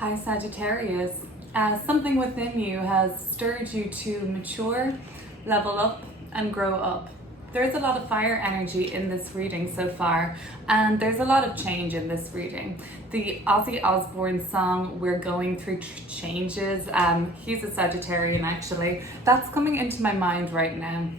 Hi Sagittarius. Something within you has stirred you to mature, level up, and grow up. There's a lot of fire energy in this reading so far, and there's a lot of change in this reading. The Ozzy Osbourne song, We're Going Through Changes, he's a Sagittarian actually, that's coming into my mind right now.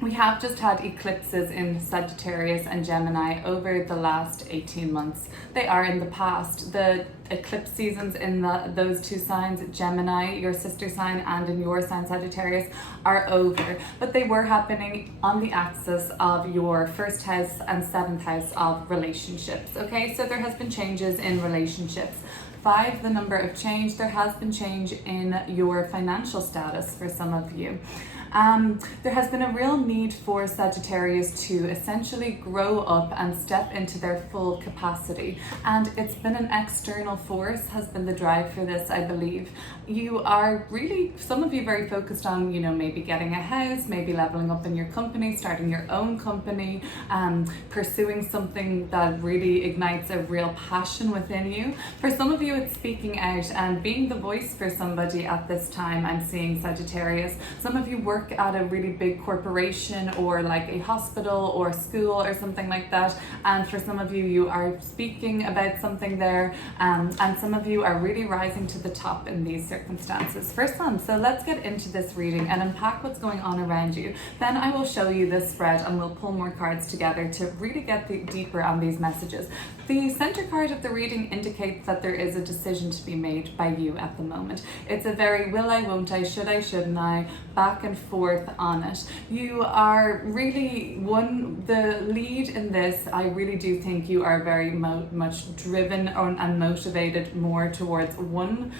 We have just had eclipses in Sagittarius and Gemini over the last 18 months. They are in the past. The eclipse seasons in those two signs, Gemini, your sister sign, and in your sign, Sagittarius, are over. But they were happening on the axis of your first house and seventh house of relationships. Okay, so there has been changes in relationships. 5, the number of change. There has been change in your financial status for some of you. There has been a real need for Sagittarius to essentially grow up and step into their full capacity. And it's been an external force has been the drive for this, I believe. You are really, some of you very focused on, maybe getting a house, maybe leveling up in your company, starting your own company, pursuing something that really ignites a real passion within you. For some of you, it's speaking out and being the voice for somebody at this time. I'm seeing Sagittarius. Some of you work at a really big corporation or like a hospital or school or something like that, and for some of you, you are speaking about something there, and some of you are really rising to the top in these circumstances. First one, so let's get into this reading and unpack what's going on around you. Then I will show you this spread and we'll pull more cards together to really get deeper on these messages. The center card of the reading indicates that there is a decision to be made by you at the moment. It's a very will I, won't I, should I, shouldn't I, back and forth on it. You are really the lead in this. I really do think you are very much driven and motivated more towards one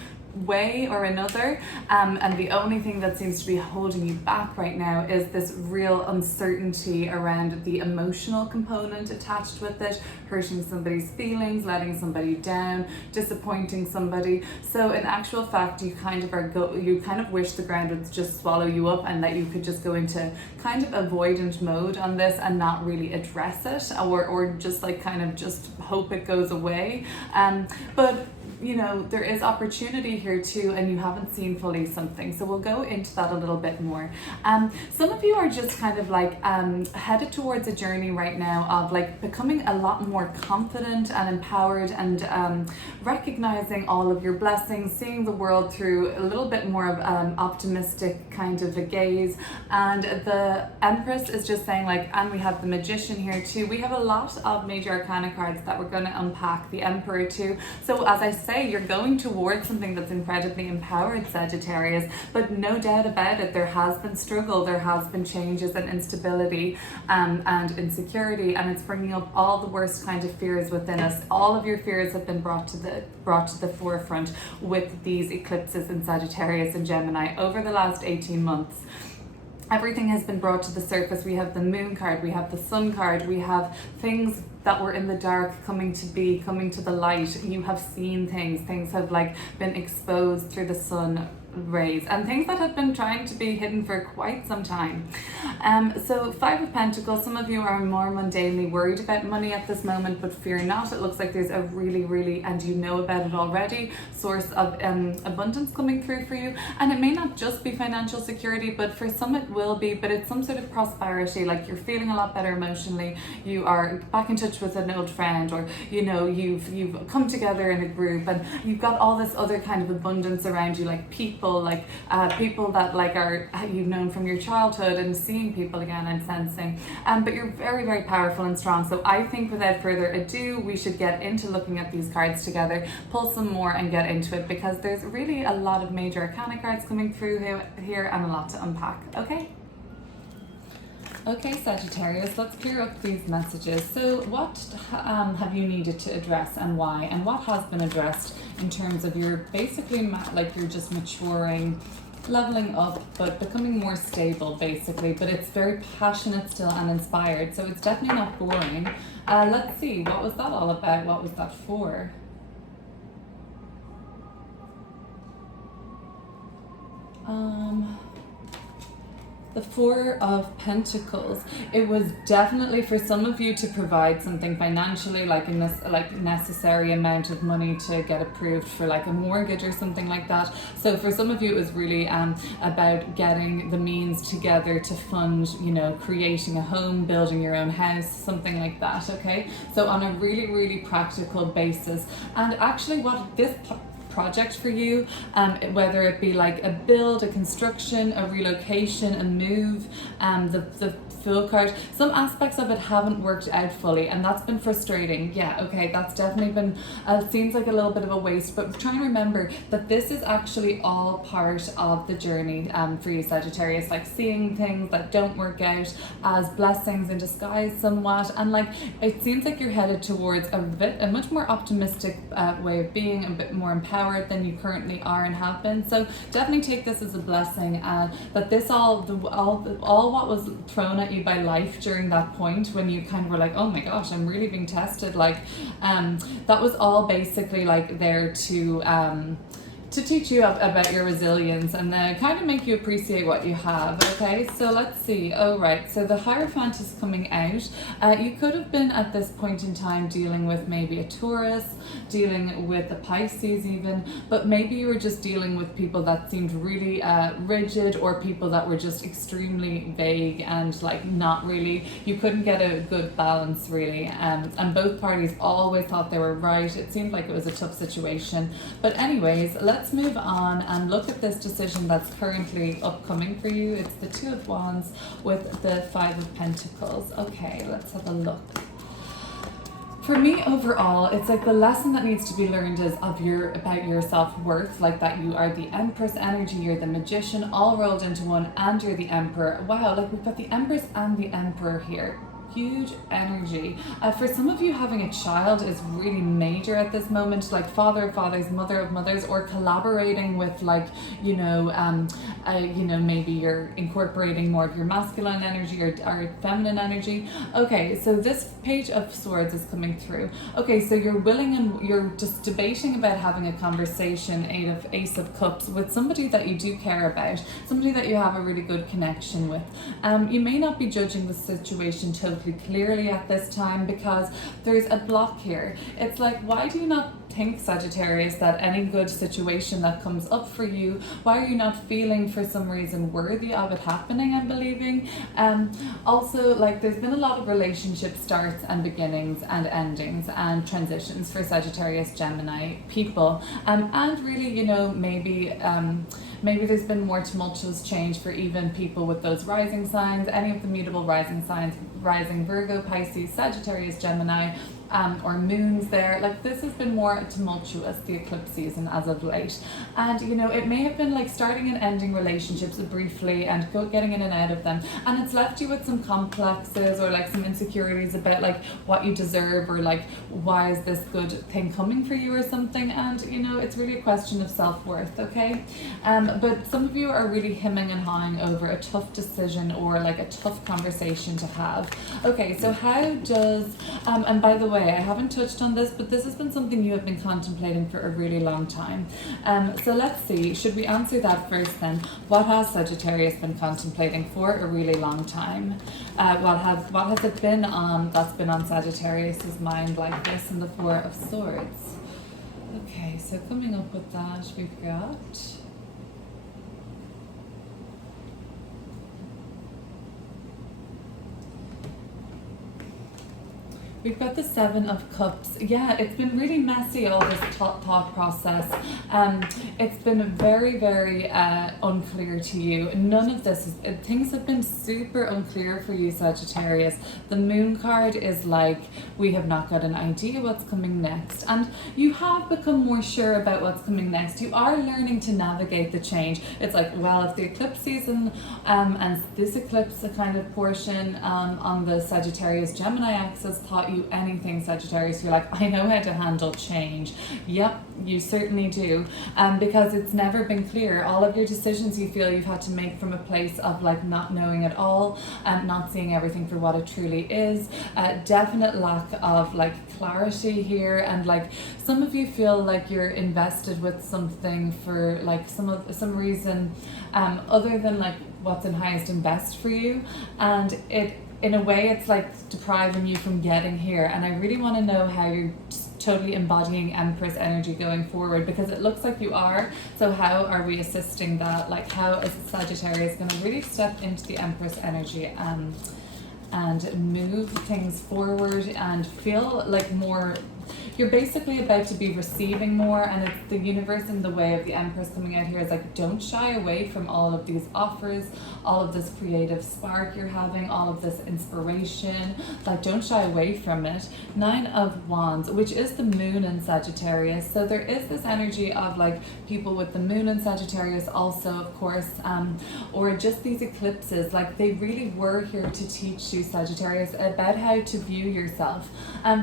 way or another, and the only thing that seems to be holding you back right now is this real uncertainty around the emotional component attached with it, hurting somebody's feelings, letting somebody down, disappointing somebody. So in actual fact, you kind of wish the ground would just swallow you up and that you could just go into kind of avoidant mode on this and not really address it, or just like kind of just hope it goes away. But there is opportunity here too, and you haven't seen fully something. So we'll go into that a little bit more. Some of you are just kind of like headed towards a journey right now of like becoming a lot more confident and empowered and recognizing all of your blessings, seeing the world through a little bit more of optimistic kind of a gaze. And the Empress is just saying like, and we have the Magician here too. We have a lot of major arcana cards that we're going to unpack, the Emperor too. So as I say, you're going towards something that's incredibly empowered, Sagittarius, but no doubt about it, there has been struggle, there has been changes and instability and insecurity, and it's bringing up all the worst kind of fears within us. All of your fears have been brought to the forefront with these eclipses in Sagittarius and Gemini over the last 18 months. Everything has been brought to the surface. We have the Moon card, we have the Sun card, we have things that were in the dark coming to the light. You have seen things have like been exposed through the sun rays, and things that have been trying to be hidden for quite some time. So 5 of Pentacles, some of you are more mundanely worried about money at this moment, but fear not. It looks like there's a really, and you know about it already, source of abundance coming through for you. And it may not just be financial security, but for some it will be, but it's some sort of prosperity, like you're feeling a lot better emotionally, you are back in touch with an old friend, or you've come together in a group and you've got all this other kind of abundance around you, like people that like are you've known from your childhood, and seeing people again and sensing, but you're very, very powerful and strong. So I think without further ado, we should get into looking at these cards together, pull some more and get into it, because there's really a lot of major arcana cards coming through here and a lot to unpack. Okay, Sagittarius, let's clear up these messages. So what have you needed to address and why? And what has been addressed in terms of you're basically like you're just maturing, leveling up, but becoming more stable basically, but it's very passionate still and inspired. So it's definitely not boring. Let's see, what was that all about? What was that for? The Four of Pentacles. It was definitely for some of you to provide something financially, like in this like necessary amount of money to get approved for like a mortgage or something like that. So for some of you it was really about getting the means together to fund, you know, creating a home, building your own house, something like that. Okay, so on a really, really practical basis. And actually what this project for you, whether it be like a build, a construction, a relocation, a move, the Fool card, some aspects of it haven't worked out fully, and that's been frustrating. Yeah, okay, that's definitely been seems like a little bit of a waste, but try and remember that this is actually all part of the journey for you, Sagittarius, like seeing things that don't work out as blessings in disguise somewhat, and like it seems like you're headed towards a much more optimistic way of being, a bit more empowered than you currently are and have been. So definitely take this as a blessing, that this all what was thrown at you by life during that point when you kind of were like, oh my gosh, I'm really being tested, like that was all basically like there to teach you about your resilience and then kind of make you appreciate what you have. Okay, so let's see. Oh right, so the Hierophant is coming out. You could have been at this point in time dealing with maybe a Taurus, dealing with a Pisces even, but maybe you were just dealing with people that seemed really rigid, or people that were just extremely vague and like not really, you couldn't get a good balance really, and both parties always thought they were right. It seemed like it was a tough situation, but anyways, let's move on and look at this decision that's currently upcoming for you. It's the Two of Wands with the Five of Pentacles. Okay, let's have a look. For me, overall, it's like the lesson that needs to be learned is about your self-worth, like that you are the Empress energy, you're the Magician, all rolled into one, and you're the Emperor. Wow, like we've got the Empress and the Emperor here. Huge energy. For some of you, having a child is really major at this moment, like father of fathers, mother of mothers, or collaborating with like, you know, maybe you're incorporating more of your masculine energy or feminine energy. Okay, so this Page of Swords is coming through. Okay, so you're willing and you're just debating about having a conversation, Ace of Cups, with somebody that you do care about, somebody that you have a really good connection with. You may not be judging the situation totally clearly at this time because there's a block here. It's like, why do you not think, Sagittarius, that any good situation that comes up for you, why are you not feeling for some reason worthy of it happening and believing? Also, like there's been a lot of relationship starts and beginnings and endings and transitions for Sagittarius, Gemini people, and really, you know, maybe there's been more tumultuous change for even people with those rising signs, any of the mutable rising signs, rising Virgo, Pisces, Sagittarius, Gemini, or moons there. Like this has been more tumultuous, the eclipse season as of late, and you know, it may have been like starting and ending relationships briefly and getting in and out of them, and it's left you with some complexes or like some insecurities about like what you deserve, or like why is this good thing coming for you or something, and you know, it's really a question of self-worth. Okay, but some of you are really hemming and hawing over a tough decision or like a tough conversation to have. Okay, so how does and by the way, I haven't touched on this, but this has been something you have been contemplating for a really long time. So let's see, should we answer that first then? What has Sagittarius been contemplating for a really long time? What has it been on that's been on Sagittarius's mind like this in the Four of Swords? Okay, so coming up with that, we've got we've got the Seven of Cups. Yeah, it's been really messy, all this thought process. It's been very, very unclear to you. None of this, things have been super unclear for you, Sagittarius. The Moon card is like, we have not got an idea what's coming next. And you have become more sure about what's coming next. You are learning to navigate the change. It's like, well, if the eclipse season and this eclipse, a kind of portion on the Sagittarius Gemini axis taught you anything, Sagittarius, you're like, I know how to handle change. Yep, you certainly do, because it's never been clear. All of your decisions you feel you've had to make from a place of like not knowing at all and not seeing everything for what it truly is. Definite lack of like clarity here, and like some of you feel like you're invested with something for like some reason other than like what's in highest and best for you, and in a way it's like depriving you from getting here. And I really want to know how you're totally embodying Empress energy going forward, because it looks like you are. So how are we assisting that? Like, how is Sagittarius going to really step into the Empress energy and move things forward and feel like more, you're basically about to be receiving more, and it's the universe in the way of the Empress coming out here is like, don't shy away from all of these offers, all of this creative spark you're having, all of this inspiration, like don't shy away from it. 9 of Wands, which is the moon in Sagittarius, so there is this energy of like people with the moon in Sagittarius also, of course, or just these eclipses, like they really were here to teach you, Sagittarius, about how to view yourself.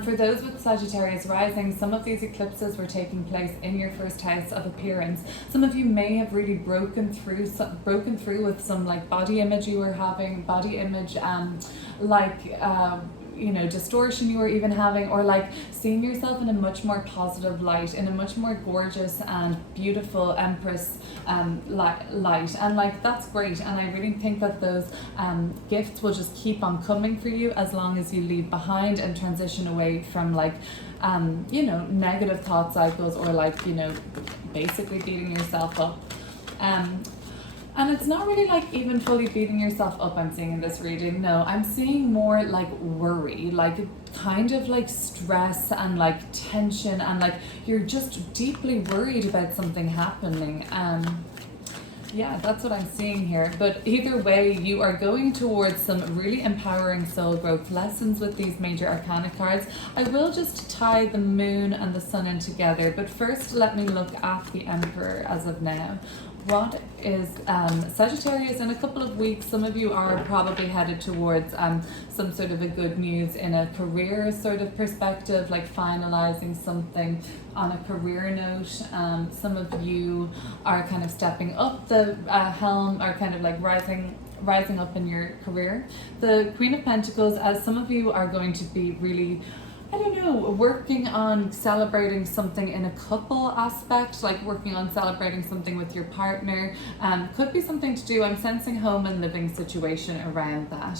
For those with Sagittarius rising, some of these eclipses were taking place in your first house of appearance. Some of you may have really broken through with some like body image you were having, body image distortion you were even having, or like seeing yourself in a much more positive light, in a much more gorgeous and beautiful Empress light, and like that's great. And I really think that those gifts will just keep on coming for you as long as you leave behind and transition away from like negative thought cycles, or like basically beating yourself up. And it's not really like even fully beating yourself up I'm seeing in this reading. No, I'm seeing more like worry, like kind of like stress and like tension, and like you're just deeply worried about something happening. Yeah, that's what I'm seeing here. But either way, you are going towards some really empowering soul growth lessons with these major arcana cards. I will just tie the moon and the sun in together, but first let me look at the Emperor as of now. What is Sagittarius in a couple of weeks? Some of you are probably headed towards some sort of a good news in a career sort of perspective, like finalizing something on a career note. Some of you are kind of stepping up the helm, are kind of like rising up in your career. The Queen of Pentacles, as some of you are going to be really, I don't know, working on celebrating something in a couple aspect, like working on celebrating something with your partner. Could be something to do, I'm sensing home and living situation around that.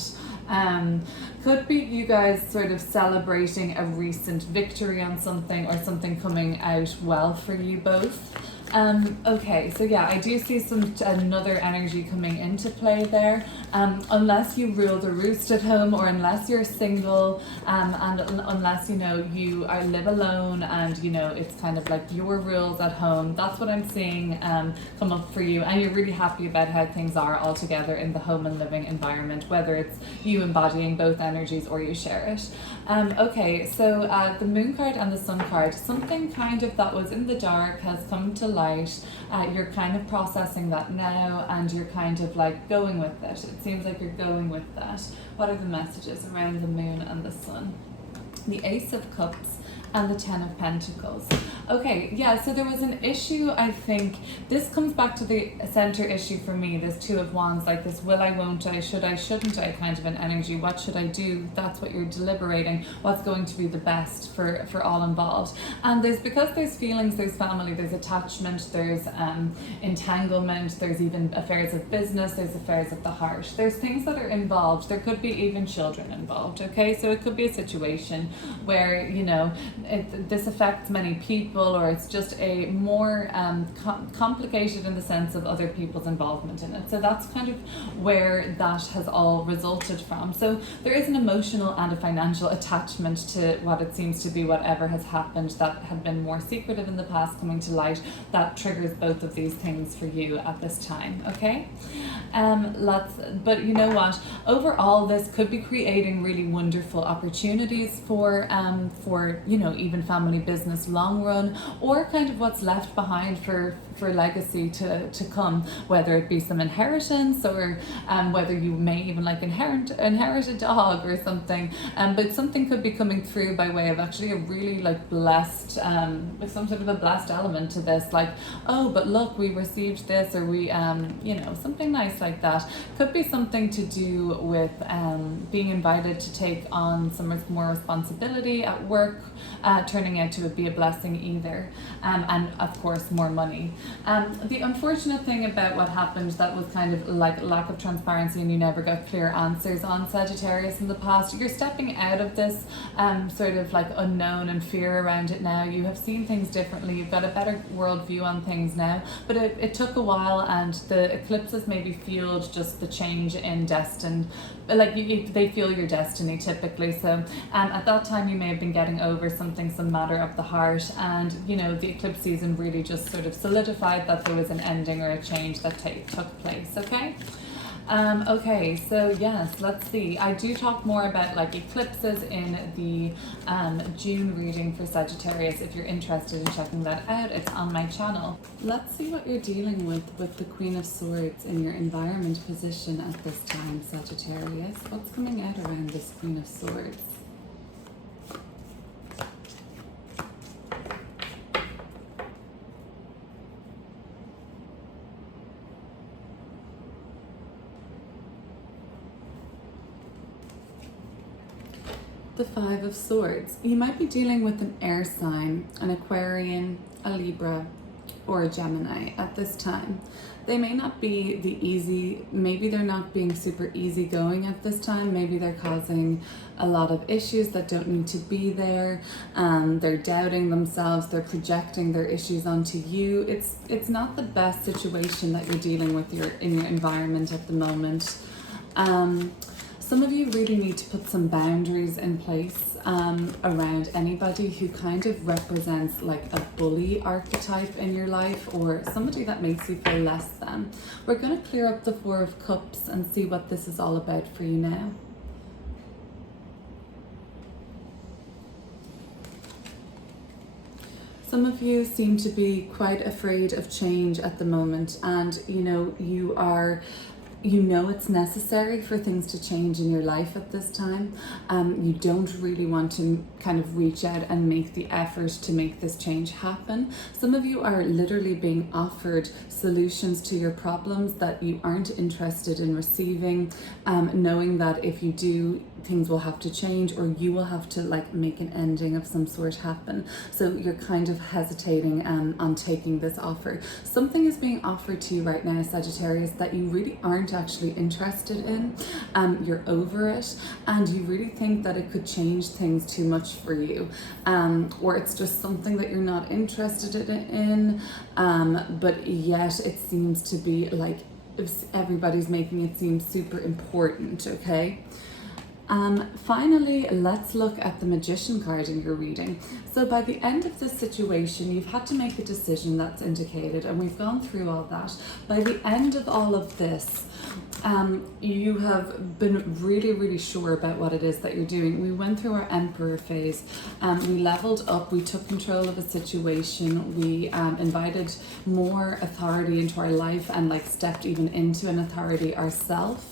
Could be you guys sort of celebrating a recent victory on something, or something coming out well for you both. Okay, so yeah, I do see another energy coming into play there. Unless you rule the roost at home, or unless you're single, and unless you live alone, and it's kind of like your rules at home. That's what I'm seeing come up for you, and you're really happy about how things are all together in the home and living environment, whether it's you embodying both energies or you share it. Okay, so the moon card and the sun card, something kind of that was in the dark has come to light. You're kind of processing that now, and you're kind of like going with it. It seems like you're going with that. What are the messages around the moon and the sun? The Ace of Cups and the 10 of Pentacles. Okay, yeah, so there was an issue, I think. This comes back to the center issue for me, this 2 of Wands, like this will I, won't I, should I, shouldn't I kind of an energy. What should I do? That's what you're deliberating. What's going to be the best for all involved. And because there's feelings, there's family, there's attachment, there's entanglement, there's even affairs of business, there's affairs of the heart. There's things that are involved. There could be even children involved, okay? So it could be a situation where, this affects many people, or it's just a more complicated in the sense of other people's involvement in it. So that's kind of where that has all resulted from. So there is an emotional and a financial attachment to what it seems to be whatever has happened that had been more secretive in the past coming to light, that triggers both of these things for you at this time, okay? But you know what? Overall, this could be creating really wonderful opportunities for even family business long run, or kind of what's left behind for legacy to come, whether it be some inheritance, or whether you may even like inherit a dog or something, but something could be coming through by way of actually a really like blessed, with some sort of a blessed element to this, like, oh, but look, we received this, or we something nice like that. Could be something to do with being invited to take on some more responsibility at work, turning out to be a blessing either. And of course, more money. The unfortunate thing about what happened that was kind of like lack of transparency and you never got clear answers on Sagittarius in the past. You're stepping out of this sort of like unknown and fear around it now. You have seen things differently. You've got a better worldview on things now. But it took a while, and the eclipses maybe fueled just the change in destined. Like they fuel your destiny typically. So at that time you may have been getting over something, some matter of the heart, and you know the eclipse season really just sort of solidified that there was an ending or a change that took place. Okay. Okay, so yes, let's see. I do talk more about like eclipses in the June reading for Sagittarius. If you're interested in checking that out, it's on my channel. Let's see what you're dealing with the Queen of Swords in your environment position at this time, Sagittarius. What's coming out around this Queen of Swords? The Five of Swords. You might be dealing with an air sign, an Aquarian, a Libra, or a Gemini at this time. They may not be maybe they're not being super easygoing at this time. Maybe they're causing a lot of issues that don't need to be there. They're doubting themselves. They're projecting their issues onto you. It's not the best situation that you're dealing with in your environment at the moment. Some of you really need to put some boundaries in place around anybody who kind of represents like a bully archetype in your life, or somebody that makes you feel less than. We're going to clear up the Four of Cups and see what this is all about for you now. Some of you seem to be quite afraid of change at the moment, and you know it's necessary for things to change in your life at this time. You don't really want to kind of reach out and make the effort to make this change happen. Some of you are literally being offered solutions to your problems that you aren't interested in receiving, knowing that if you do, things will have to change, or you will have to like make an ending of some sort happen. So you're kind of hesitating on taking this offer. Something is being offered to you right now, Sagittarius, that you really aren't actually interested in. You're over it, and you really think that it could change things too much for you, or it's just something that you're not interested in, but yet it seems to be like everybody's making it seem super important. Okay. Finally, let's look at the Magician card in your reading. So by the end of this situation, you've had to make a decision that's indicated, and we've gone through all that. By the end of all of this, you have been really, really sure about what it is that you're doing. We went through our Emperor phase. We leveled up. We took control of a situation. We invited more authority into our life and like stepped even into an authority ourselves.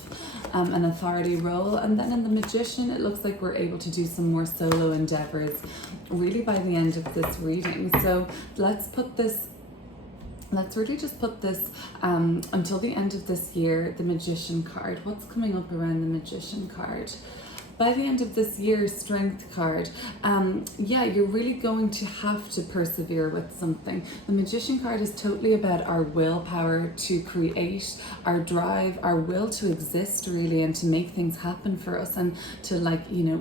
An authority role, and then in the Magician it looks like we're able to do some more solo endeavors really by the end of this reading. So let's really just put this until the end of this year, the Magician card. What's coming up around the Magician card? By the end of this year, Strength card, you're really going to have to persevere with something. The Magician card is totally about our willpower to create, our drive, our will to exist really, and to make things happen for us, and to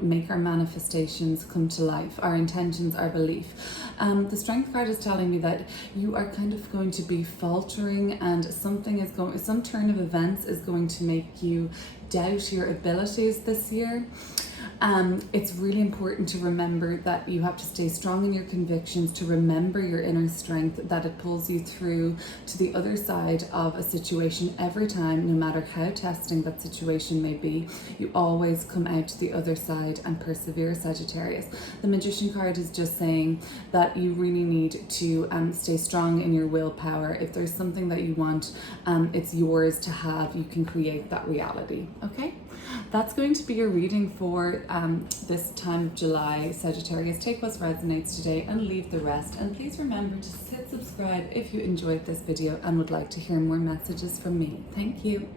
make our manifestations come to life, our intentions, our belief. The Strength card is telling me that you are kind of going to be faltering, and some turn of events is going to make you doubt your abilities this year. It's really important to remember that you have to stay strong in your convictions, to remember your inner strength, that it pulls you through to the other side of a situation every time, no matter how testing that situation may be. You always come out to the other side and persevere, Sagittarius. The Magician card is just saying that you really need to stay strong in your willpower. If there's something that you want, it's yours to have. You can create that reality. Okay? That's going to be your reading for this time of July, Sagittarius. Take what resonates today and leave the rest. And please remember to hit subscribe if you enjoyed this video and would like to hear more messages from me. Thank you.